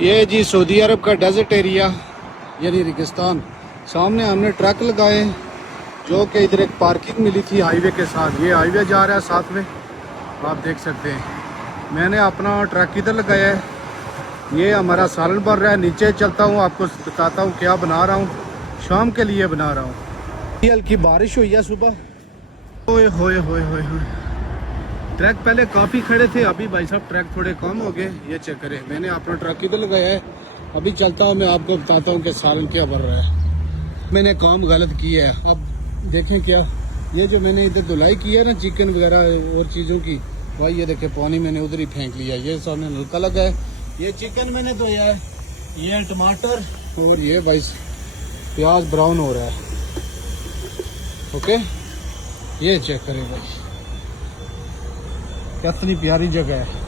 ये जी सऊदी अरब का desert area यानी रेगिस्तान। सामने हमने ट्रक लगाए जो कि इधर एक पार्किंग मिली थी हाईवे के साथ। ये हाईवे जा रहा है साथ में, आप देख सकते हैं। मैंने अपना ट्रक इधर लगाया है। ये हमारा सालन बन रहा है। नीचे चलता हूँ, आपको बताता हूँ क्या बना रहा हूँ। शाम के लिए बना रहा हूँ। हल्की बारिश हुई है सुबह। ओए होए होए होए होए। ट्रक पहले काफ़ी खड़े थे, अभी भाई साहब ट्रक थोड़े कम हो गए। ये चेक करें, मैंने अपना ट्रक इधर लगाया है। अभी चलता हूँ, मैं आपको बताता हूँ कि सालन क्या बन रहा है। मैंने काम गलत किया है। अब देखें क्या, ये जो मैंने इधर धुलाई की है ना चिकन वगैरह और चीज़ों की, भाई ये देखें पानी मैंने उधर ही फेंक लिया। ये सामने नलका लगा है। ये चिकन मैंने धोया है, ये टमाटर और ये भाई प्याज ब्राउन हो रहा है। ओके, ये चेक करें भाई, कितनी प्यारी जगह है।